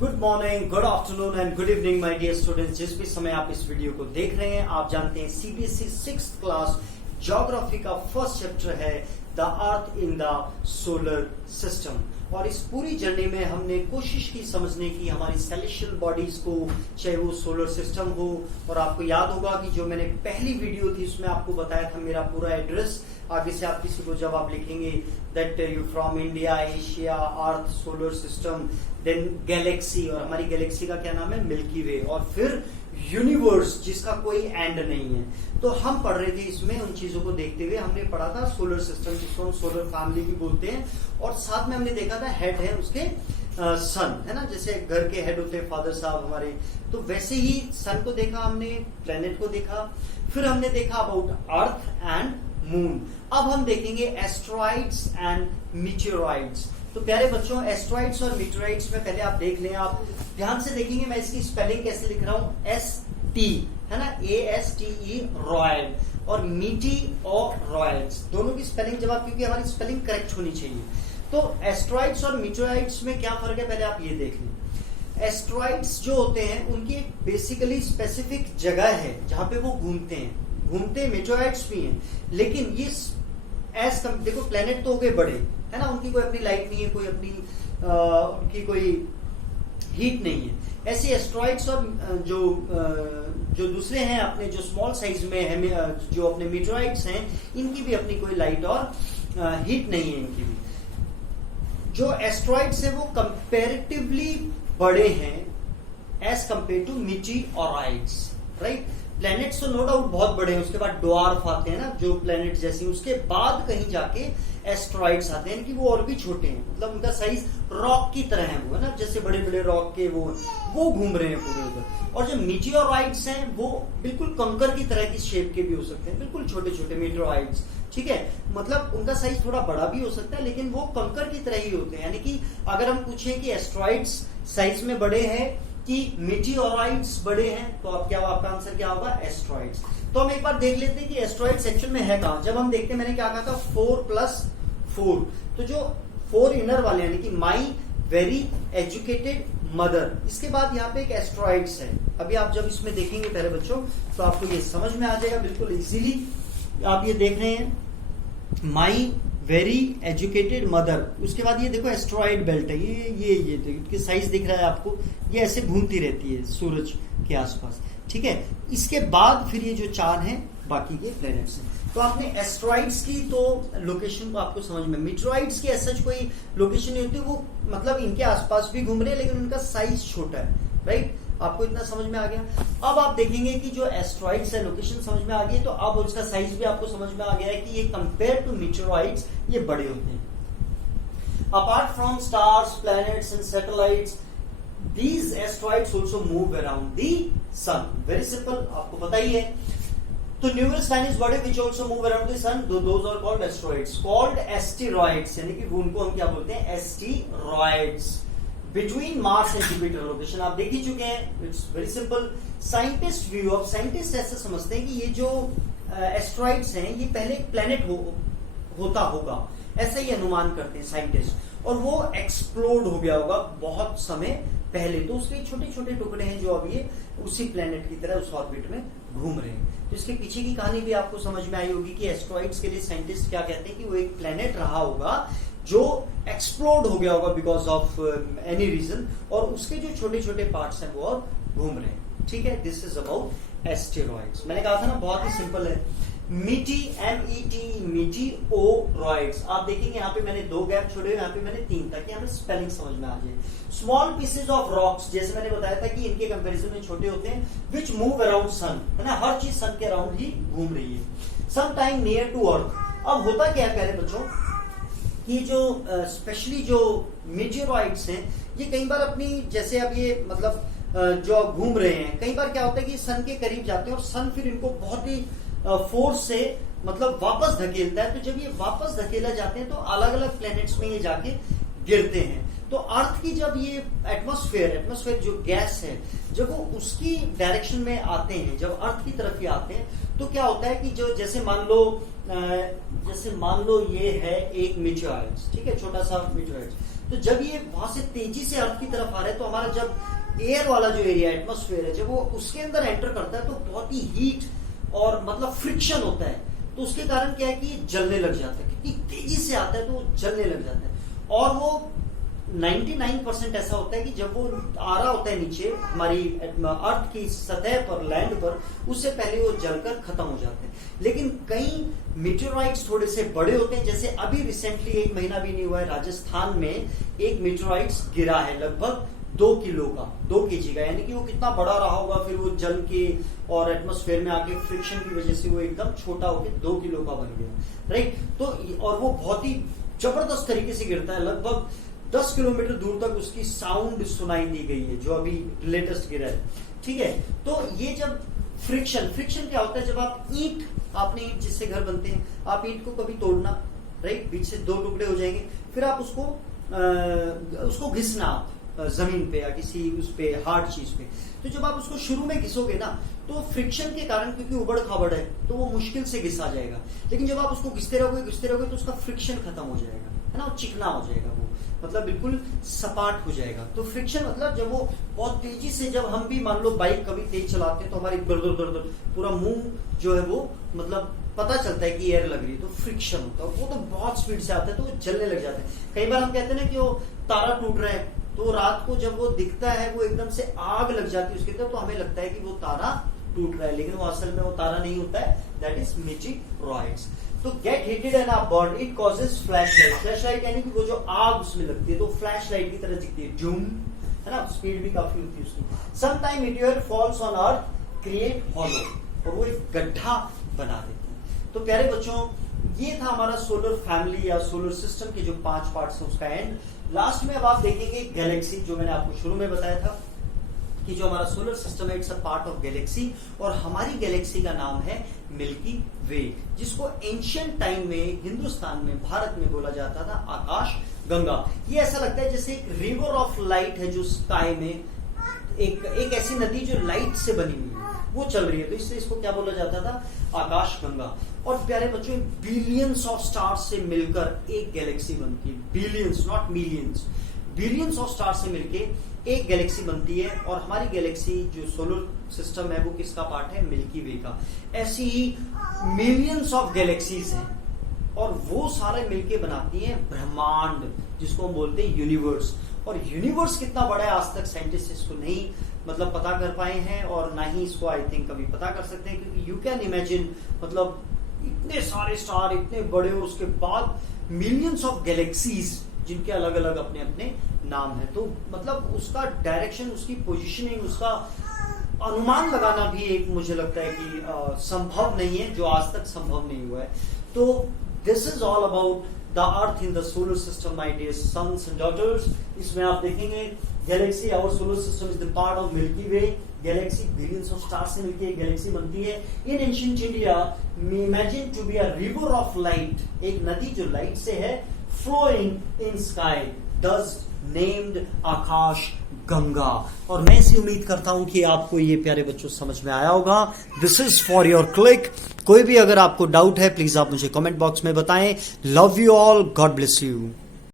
Good morning, good afternoon and good evening my dear students. जिस भी समय आप इस वीडियो को देख रहे हैं, आप जानते हैं सीबीएसई 6th क्लास ज्योग्राफी का फर्स्ट चैप्टर है the earth in the solar system. और इस पूरी जर्नी में हमने कोशिश की समझने की हमारी सेलेस्टियल बॉडीज को, चाहे वो सोलर सिस्टम हो। और आपको याद होगा कि जो मैंने पहली वीडियो थी उसमें आपको बताया था मेरा पूरा एड्रेस। आगे से आप किसी को जब आप लिखेंगे that you from India, Asia, earth, solar system, then galaxy, और हमारी गैलेक्सी का क्या नाम है, मिल्की वे, और फिर यूनिवर्स जिसका कोई एंड नहीं है। तो हम पढ़ रहे थे इसमें उन चीजों को देखते हुए हमने पढ़ा था सोलर सिस्टम, जिसको हम सोलर फैमिली भी बोलते हैं। और साथ में हमने देखा था हेड है उसके सन, है ना, जैसे घर के हेड होते हैं फादर साहब हमारे, तो वैसे ही सन को देखा हमने, प्लेनेट को देखा, फिर हमने देखा अबाउट अर्थ एंड मून। अब हम देखेंगे एस्ट्रॉइड्स एंड मीटेओराइड्स। तो प्यारे बच्चों, एस्ट्रॉइड्स और मीटेओराइड्स में पहले आप देख लें, आप ध्यान से देखेंगे मैं इसकी स्पेलिंग कैसे लिख रहा हूं, ST, है ना, ASTE रॉयड, और मीटी और रॉयड्स दोनों की स्पेलिंग जब आप, क्योंकि हमारी स्पेलिंग करेक्ट होनी चाहिए। तो एस्ट्रॉइड्स और मीटेओराइड्स में क्या फर्क है, पहले आप ये देख लें। एस्ट्रॉइड्स जो होते हैं उनकी एक बेसिकली स्पेसिफिक जगह है जहां पे वो घूमते हैं, मीटेओराइड्स भी हैं, लेकिन ये देखो प्लेनेट तो हो गए बड़े, है ना, उनकी कोई अपनी लाइट नहीं है, कोई अपनी उनकी कोई हीट नहीं है। ऐसे एस्ट्रॉइड्स और जो दूसरे हैं अपने, जो स्मॉल साइज में है, जो अपने मीटेओराइड्स हैं, इनकी भी अपनी कोई लाइट और हीट नहीं है इनकी भी। जो एस्ट्रॉइड्स है वो कंपेरेटिवली बड़े हैं as compare to meteoroids, right. Planets तो नो डाउट बहुत बड़े हैं, उसके बाद ड्वार्फ आते हैं ना, जो प्लैनेट जैसे, उसके बाद कहीं जाके एस्ट्रॉइड्स आते हैं कि वो और भी छोटे हैं, मतलब उनका साइज रॉक की तरह है वो, है ना, जैसे बड़े बड़े रॉक के वो घूम रहे हैं पूरे उधर। और जो मीटेओराइड्स हैं वो बिल्कुल कंकर की तरह की शेप के भी हो सकते हैं, बिल्कुल छोटे छोटे मीटेओराइड्स, ठीक है, मतलब उनका साइज थोड़ा बड़ा भी हो सकता है, लेकिन वो कंकर की तरह ही होते हैं। यानी कि अगर हम पूछें कि एस्ट्रॉइड्स साइज में बड़े हैं कि मीटेओराइड्स बड़े हैं, तो आपका आंसर क्या होगा, एस्ट्रॉइड्स। तो हम एक बार देख लेते हैं कि एस्ट्रॉइड्स एक्चुअल में है कहां। जब हम देखते हैं, मैंने क्या कहा था, 4+4, तो जो 4 इनर वाले, यानी कि माई वेरी एजुकेटेड मदर, इसके बाद यहाँ पे एक एस्ट्रॉइड्स है। अभी आप जब इसमें देखेंगे पहले बच्चों, तो आपको ये समझ में आ जाएगा बिल्कुल इजीली। आप ये देख रहे हैं माई वेरी एजुकेटेड मदर, उसके बाद ये देखो एस्ट्रॉइड बेल्ट है, ये देखिए साइज दिख रहा है आपको, ये ऐसे घूमती रहती है सूरज के आसपास, ठीक है। इसके बाद फिर ये जो 4 हैं बाकी के प्लैनेट्स हैं। तो आपने एस्ट्रॉइड्स की तो लोकेशन को आपको समझ में, मीटेओराइड्स की ऐसा कोई लोकेशन नहीं होती, वो मतलब इनके आसपास भी घूम रहे हैं लेकिन उनका साइज छोटा है, राइट। आपको इतना समझ में आ गया। अब आप देखेंगे कि जो एस्ट्रॉइड्स है, लोकेशन समझ में आ गई, तो अब उसका साइज भी आपको समझ में आ गया है कि ये कंपेयर टू मीटेओराइड्स ये बड़े होते हैं। Apart from stars, planets and satellites, these asteroids also move around the sun. Very simple, आपको पता ही है। तो numerous tiny bodies which also move around the sun, those are called asteroids, called asteroids, यानी कि उनको हम क्या बोलते हैं, asteroids. Between Mars and Jupiter location आप देख ही चुके हैं, it's very simple. Scientist view, अब साइंटिस्ट ऐसा समझते हैं कि ये जो एस्ट्रॉइड्स हैं ये पहले एक प्लेनेट होता होगा, ऐसा ही अनुमान करते हैं साइंटिस्ट, और वो एक्सप्लोड हो गया होगा बहुत समय पहले, तो उसके छोटे छोटे टुकड़े हैं जो अब ये उसी प्लेनेट की तरह उस ऑर्बिट में घूम रहे हैं। तो इसके पीछे की कहानी भी आपको समझ में आई होगी कि एस्ट्रॉइड्स के लिए साइंटिस्ट क्या कहते हैं कि वो एक प्लेनेट रहा होगा जो एक्सप्लोड हो गया होगा बिकॉज ऑफ एनी रीजन, और उसके जो छोटे छोटे पार्ट्स हैं वो और घूम रहे हैं, ठीक है। This is about asteroids. मैंने कहा था ना बहुत ही सिंपल है। मीटेओराइड्स, आप देखेंगे यहाँ पे मैंने 2 गैप छोड़े हुए, यहाँ पे मैंने 3, ताकि हमें स्पेलिंग समझ में आ जाए। स्मॉल पीसेज ऑफ रॉक्स, जैसे मैंने बताया था कि इनके कंपैरिजन में छोटे होते हैं, विच मूव अराउंड सन, है ना, हर चीज सन के अराउंड ही घूम रही है। Some time near to earth. अब होता क्या है प्यारे बच्चों, कि जो स्पेशली जो मीटेओराइड्स हैं ये कई बार अपनी, जैसे अब ये मतलब जो घूम रहे हैं, कई बार क्या होता है कि सन के करीब जाते हैं और सन फिर इनको बहुत ही फोर्स से मतलब वापस धकेलता है। तो जब ये वापस धकेला जाते हैं तो अलग अलग प्लैनेट्स में ये जाके गिरते हैं। तो अर्थ की जब ये एटमॉस्फेयर जो गैस है, जब वो उसकी डायरेक्शन में आते हैं, जब अर्थ की तरफ ही आते हैं, तो क्या होता है कि जो जैसे मान लो ये है एक मीटेओराइड, ठीक है, छोटा सा मीटेओराइड, तो जब ये वहां से तेजी से अर्थ की तरफ आ रहा है तो हमारा जब एयर वाला जो एरिया एटमॉस्फेयर है जब वो उसके अंदर एंटर करता है तो बहुत ही हीट और मतलब फ्रिक्शन होता है, तो उसके कारण क्या है कि ये जलने लग जाता है, कितनी तेजी से आता है तो वो जलने लग जाता है। और वो 99% ऐसा होता है कि जब वो आ रहा होता है नीचे हमारी अर्थ की सतह पर, लैंड पर, उससे पहले वो जलकर खत्म हो जाते हैं। लेकिन कई मीटेओराइट्स थोड़े से बड़े होते हैं, जैसे अभी रिसेंटली 1 महीना भी नहीं हुआ है राजस्थान में एक मीटेओराइट्स गिरा है लगभग 2 किलो का, 2 kg का, यानी कि वो कितना बड़ा रहा होगा, फिर वो जल के और एटमॉस्फेयर में आके फ्रिक्शन की वजह से वो एकदम छोटा होके 2 किलो का बन गया, राइट। तो और वो बहुत ही जबरदस्त तरीके से गिरता है, लगभग 10 किलोमीटर दूर तक उसकी साउंड सुनाई दी गई है जो अभी लेटेस्ट गिरा है, ठीक है। तो ये जब फ्रिक्शन क्या होता है, जब आप आपने ईंट जिससे घर बनते हैं, आप ईंट को कभी तोड़ना, राइट, बीच से 2 टुकड़े हो जाएंगे, फिर आप उसको घिसना जमीन पे या किसी उस पे हार्ड चीज पे, तो जब आप उसको शुरू में घिसोगे ना तो फ्रिक्शन के कारण, क्योंकि उबड़ खाबड़ है तो वो मुश्किल से घिसा जाएगा, लेकिन जब आप उसको घिसते रहोगे तो उसका फ्रिक्शन खत्म हो जाएगा, है ना, वो चिकना हो जाएगा, वो मतलब बिल्कुल सपाट हो जाएगा। तो फ्रिक्शन मतलब जब वो बहुत तेजी से, जब हम भी मान लो बाइक कभी तेज चलाते हैं तो हमारी पूरा मुंह जो है वो मतलब पता चलता है कि एयर लग रही है, तो फ्रिक्शन होता है, वो तो बहुत स्पीड से आता है तो वो जलने लग जाता है। कई बार हम कहते हैं ना कि वो तारा टूट रहा है, तो रात को जब वो दिखता है वो एकदम से आग लग जाती है उसके अंदर, तो हमें लगता है कि वो तारा टूट रहा है, लेकिन वो असल में वो तारा नहीं होता है, दैट इज मीटेओराइट्स। तो get heated and burn, it causes flash light यानी कि वो जो आग उसमें लगती है तो फ्लैश लाइट की तरह दिखती है, जूम, है ना, स्पीड भी काफी होती है उसकी। Some time meteor falls on earth, create hollow, और वो एक गड्ढा बना देते हैं। तो प्यारे बच्चों, ये था हमारा सोलर फैमिली या सोलर सिस्टम के जो 5 पार्ट्स हैं उसका एंड। लास्ट में अब आप देखेंगे गैलेक्सी, जो मैंने आपको शुरू में बताया था कि जो हमारा सोलर सिस्टम है it's a part of Galaxy, और हमारी गैलेक्सी का नाम है मिल्की वे, जिसको एंशियंट टाइम में हिंदुस्तान में, भारत में बोला जाता था आकाश गंगा। ये ऐसा लगता है जैसे एक रिवर ऑफ लाइट है जो स्काई में, एक ऐसी नदी जो लाइट से बनी हुई है वो चल रही है, तो इसलिए इसको क्या बोला जाता था, आकाश गंगा। और प्यारे बच्चों, बिलियंस ऑफ स्टार्स से मिलकर एक गैलेक्सी बनती है, billions not millions, billions of stars से मिलके एक गैलेक्सी बनती है, और हमारी गैलेक्सी जो सोलर सिस्टम है वो किसका पार्ट है, मिल्की वे का। ऐसी ही मिलियंस ऑफ गैलेक्सीज हैं, और वो सारे मिलके बनाती हैं ब्रह्मांड, जिसको हम बोलते हैं यूनिवर्स। और यूनिवर्स कितना बड़ा है आज तक साइंटिस्ट इसको नहीं मतलब पता कर पाए हैं, और ना ही इसको आई थिंक कभी पता कर सकते हैं, क्योंकि यू कैन इमेजिन मतलब इतने सारे स्टार, इतने बड़े, और उसके बाद मिलियंस ऑफ गैलेक्सीज जिनके अलग अलग अपने अपने नाम है, तो मतलब उसका डायरेक्शन, उसकी पोजीशनिंग, उसका अनुमान लगाना भी एक मुझे लगता है कि संभव नहीं है, जो आज तक संभव नहीं हुआ है। तो this is all about the earth in the solar system, my dear sons and daughters. इसमें आप देखेंगे galaxy, our solar system is the part of milky way galaxy, billions of stars से मिलकर एक गैलेक्सी बनती है। In ancient India imagine to be a river of light, एक नदी जो लाइट से है, flowing in sky, thus named Akash Ganga. और मैं इसी उम्मीद करता हूं कि आपको ये प्यारे बच्चों समझ में आया होगा। This is for your click. कोई भी अगर आपको डाउट है प्लीज आप मुझे कमेंट बॉक्स में बताएं। Love you all, God bless you.